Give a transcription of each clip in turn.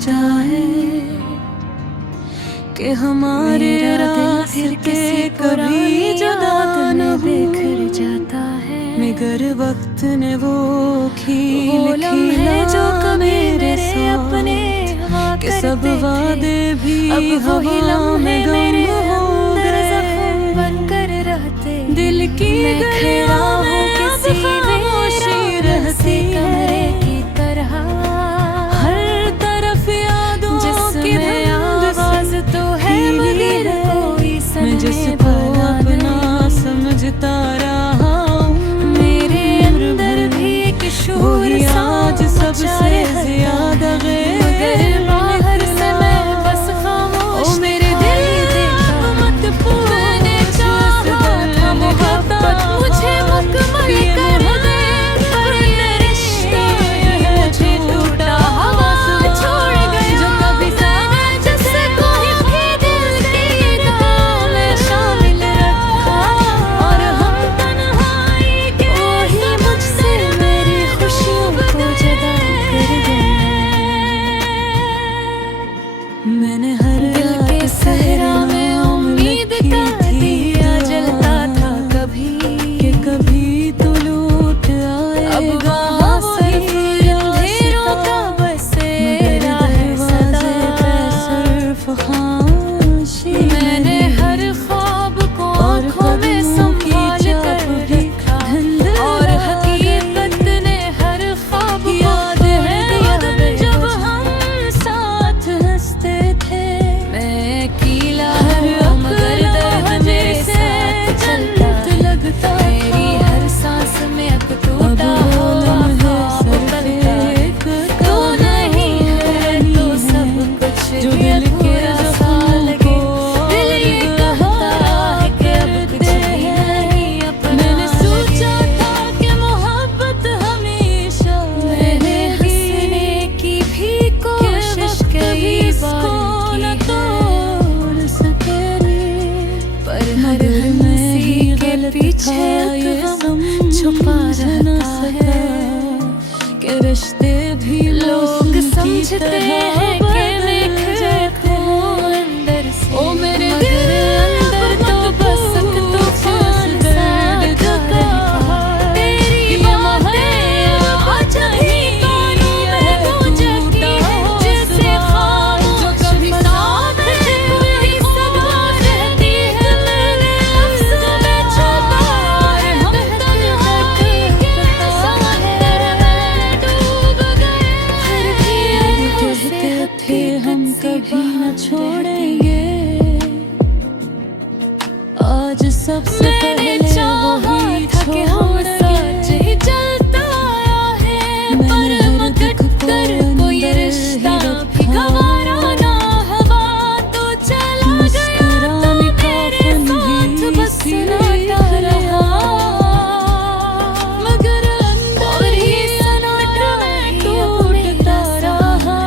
जाए कि हमारे रास्ते कभी जुदा न बिखर जाता है, मगर वक्त ने वो खील खिला जो कभी मेरे अपने कि सब वादे भी हवा में गम हो गए, बनकर रहते दिल की गलियों में किसी खामोशी रहती है की तरह, हर तरफ यादों की आवाज तो है मगर कोई मैं जिसको अपना समझता रहा हूँ, मेरे अंदर भी एक शोर आज सबसे ज्यादा गैर बाहर से मैं बस खामोश। ओ मेरे दिल मत पूछने चाहा था मोहब्बत मुझे मुकम्मल कर दे, पर ये रिश्ता मुझे टूटा हवा छोड़ गया जो कभी जाने जिससे कोई भी दिल की गाँव में शामिल रखा, और हम तन्हाई के वही मुझसे मेरी खुशियों को जुदा कर गए। मैंने हर दिल के सहरा में उम्मीद का दिया जलता था कभी कि कभी तो लौट आए, अब वहाँ सिर्फ अंधेरों का बसेरा है सदा, सिर्फ खामोशी। मैंने हर ख्वाब को आँखों में संभाल कर रखा, और हकीकत ने हर ख्वाब को याद है जब हम साथ हंसते थे। मैं अकेला हूँ मगर दर्द मेरे साथ चलता लगता, मेरी हर सांस में अब टूटा हुआ ख्वाब बनता, तो नहीं है तो सब कुछ जो दिल के सा लगे, दिल ये कहता है कि अब कुछ भी नहीं अपना। मैंने सोचा था कि मोहब्बत हमेशा मैंने हंसने की भी कोशिश कई बार न तोड़ सकेगी, पर हर हंसी के पीछे एक गम छुपा रहता है कि रिश्ते भी लोग समझते हैं कि मैं हूँ अंदर से, ओ मेरे दिल अंदर तो बस एक तूफान दर्द का, तेरी बातें आज ही कानों में गूंजती हैं जैसे खामोश साथ वही सदा रहती है मेरे लफ्ज़ों में छुपा, और हम तन्हाई के साहिल में डूब गए, फिर भी कहते थे हम कभी न छोड़ेंगे, आज सबसे पहले वही था कि हम सच ही चलता आया है, पर मगर कर कोई रिश्ता भी गंवारा ना हवा तो चला गया, तो मेरे साथ बस नाता रहा, मगर अंदर ही सन्नाटा टूटता रहा,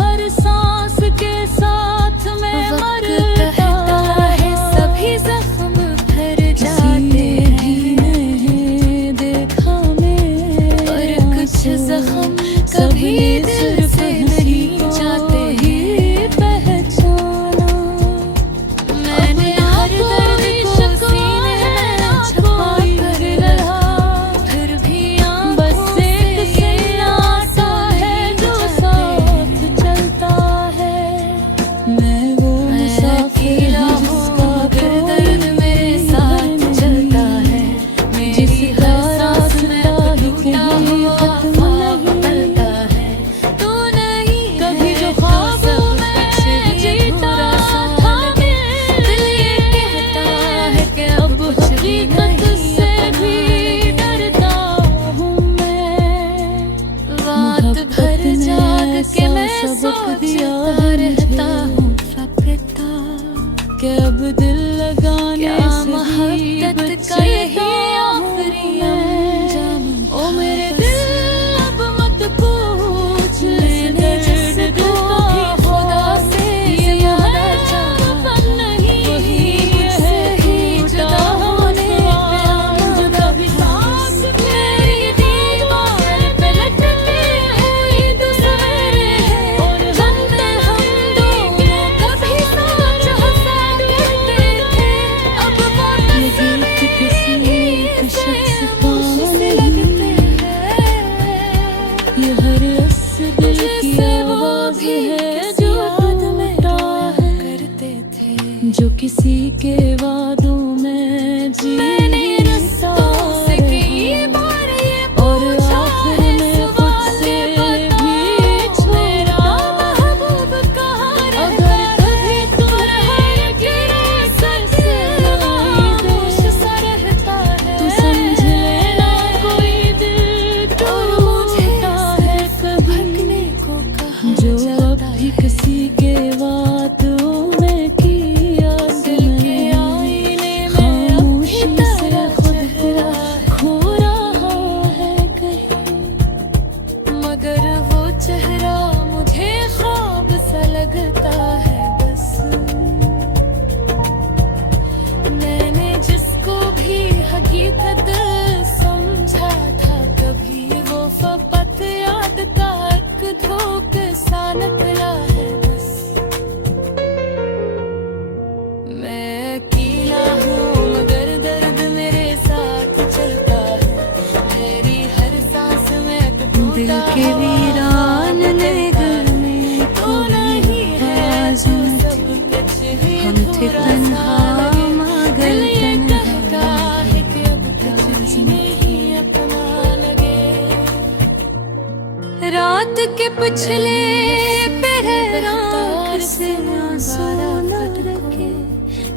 हर सांस के साथ में मरता है, सभी जख्म भर जाते हैं देखा मैं, पर कुछ जख्म कभी दिल से नहीं जाते ही पहचाना। मैंने हर दर्द को सीने में छुपा कर रहा, फिर भी बस एक सन्नाटा है जो साथ चलता है, मैं वो मुसाफिर हूँ मगर दर्द मेरे साथ चलता है, मेरी हर सांस में टूटा हुआ ख्वाब बनता है, तो नहीं कभी जो ख्वाबों में जीता था मैं, दिल ये कहता है कि अब हकीकत से भी डरता हूँ मैं, रात भर जाग के मैं सोचता रहता हूँ पिता कि अब दिल लगाने से मोहब्बत का यही आखिरी अंजाम, ओ मेरे दिल अब मत पूछ लेने दर्द को भी खुदा से, ये वादा नहीं वही मुझसे ही जुदा होने पे जुदा भी साथ मेरी दीवार पे लटके हुई दूसरे हर उस दिल की आवाज है जो टूटा है करते थे, जो किसी के वादों में जी किसी के वादों में किया खामोशी से खुद को खो रहा है कहीं, मगर वो चेहरा मुझे ख्वाब सा लगता है बस। मैंने जिसको भी हकीकत समझा था कभी, वो फकत याद का एक धोखे सा निकला है बस। मैं अकेला हूँ मगर दर्द मेरे साथ चलता है, मेरी हर सांस में दिल के वीरान ने घर में तो नहीं है जो सब कुछ ही हम थे तन्हा मगर तन्हा है कि अब कुछ नहीं अपना लगे। रात के पिछले पहरान से आंसू न रखे,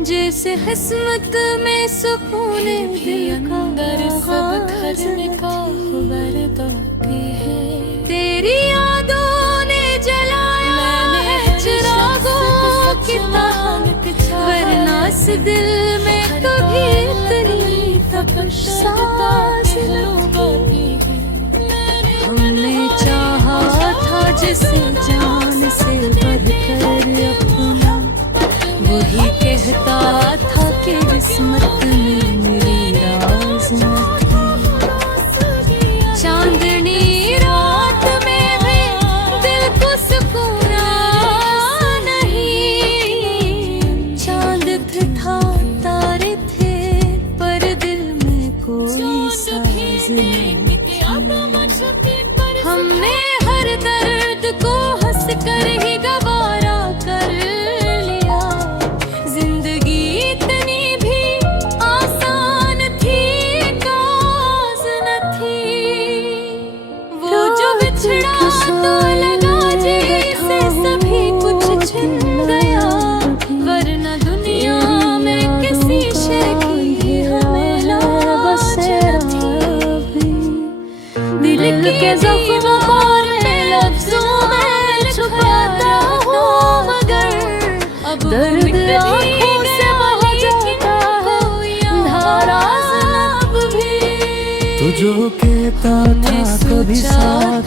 जैसे किस्मत में सुकून दिल का अंदर सब खजने का खबर तो है। तेरी यादों ने जलाया है चिरागों की तरह, वरना इस दिल में कभी इतनी तपश सांस न। हमने चाहा था जिसे जान से बढ़कर अपना, वही कहता था कि किस्मत में मेरी राज न थी। चांदनी रात में भी दिल को सुकून नहीं, चांद था तारे थे पर दिल में कोई साज नहीं। हमने हर दर्द को हंस कर ही गवारा कर लिया, जिंदगी इतनी भी आसान थी काज न थी। वो जो बिछड़ा तो लगा जैसे सभी कुछ छिन गया, वरना दुनिया में किसी शय की हमें लाज न थी। दिल के ज़ख्मों को लफ्ज़ों में छुपाता हूँ मगर अब दर्द आँखों से बह जाता है नाराज़ अब भी। तू जो कहता था कभी साथ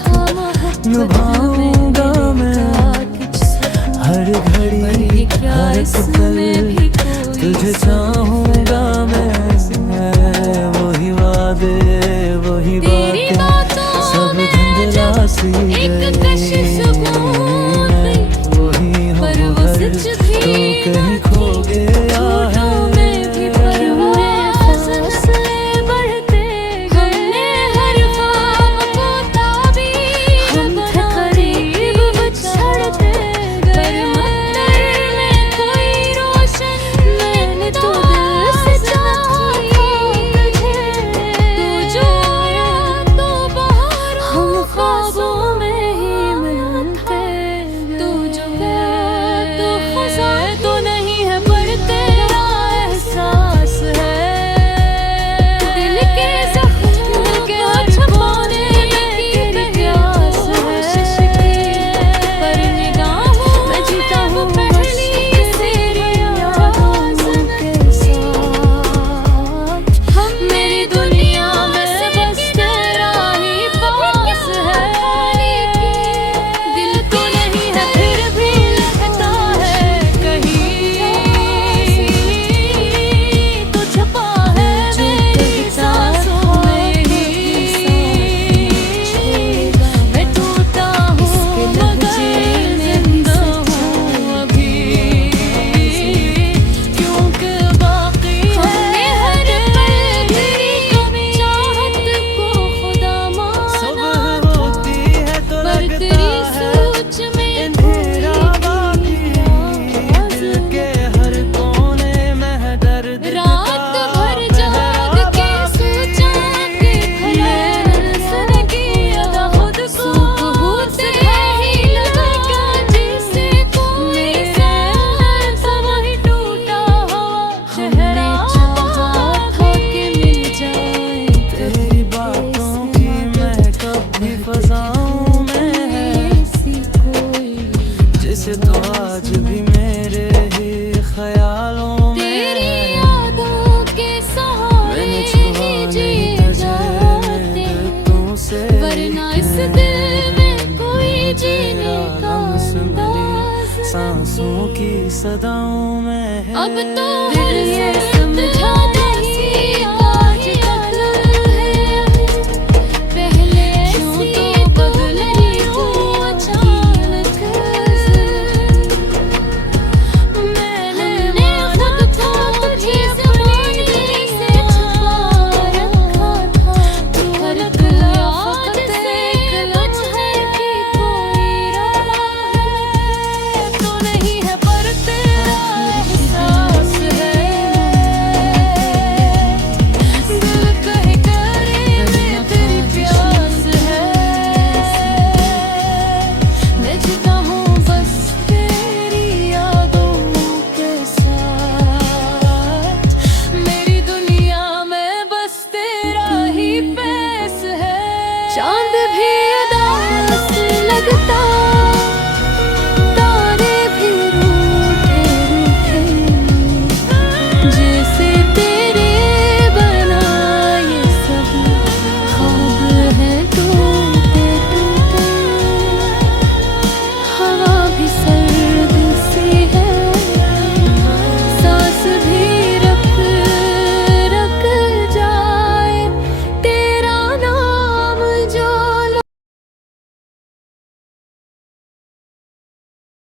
निभाऊंगा मैं, हर घड़ी हर एक पल तुझे चाहूंगा मैं। वही वादे वही बातें सब धुंधला सी गई, वही हम घर तो कहीं खो गया है। तो नहीं सदाओं में है। अब तो दिल ये समझा नहीं आज तक है, पहले क्यों तो बदली तू अचानक से। मैंने खुद को तुझे ज़माने से छुपा रखा था, तू हर याद से कुछ है कि कोई रहा है, तो नहीं है पर तेरा एहसास है। दिल कहे करे में तेरी प्यास है, मैं जीता हूँ बस तेरी यादों के साथ, मेरी दुनिया में बस तेरा ही पेश है। चांद भी